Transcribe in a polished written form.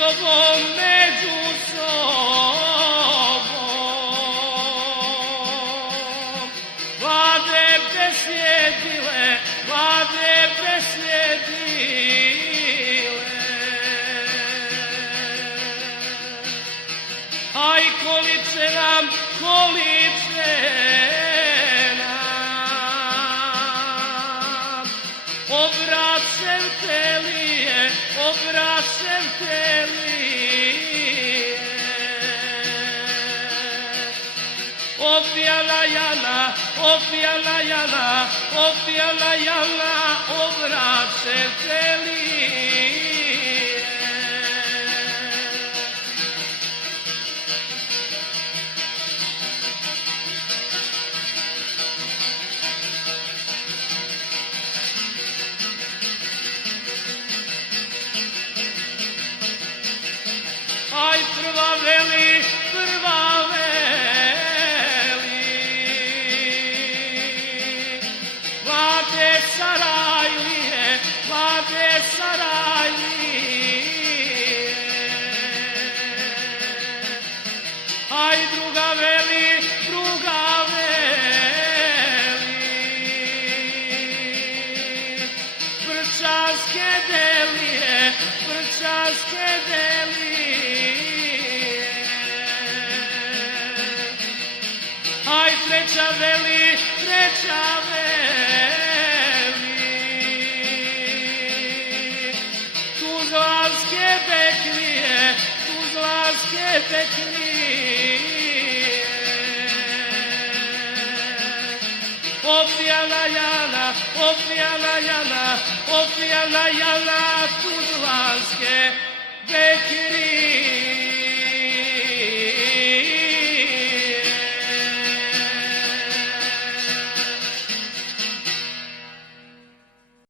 sobom, među sobom. Vlade besjedile, vlade besjedile. Aj količe nam, količe nam, obraćem te lije, obraćem te lije. Opjala jala, opjala jala, opjala jala, obraćem te lije. Aj prva veli, prva veli, vlade Sarajlije, vlade Sarajlije. Aj druga veli, druga veli, Brčanske delije, Brčanske delije. Aj treća veli, treća veli, Tuzlanske bekrije, Tuzlanske bekrije. Opjala jala, opjala jala, opjala jala, Tuzlanske bekrije.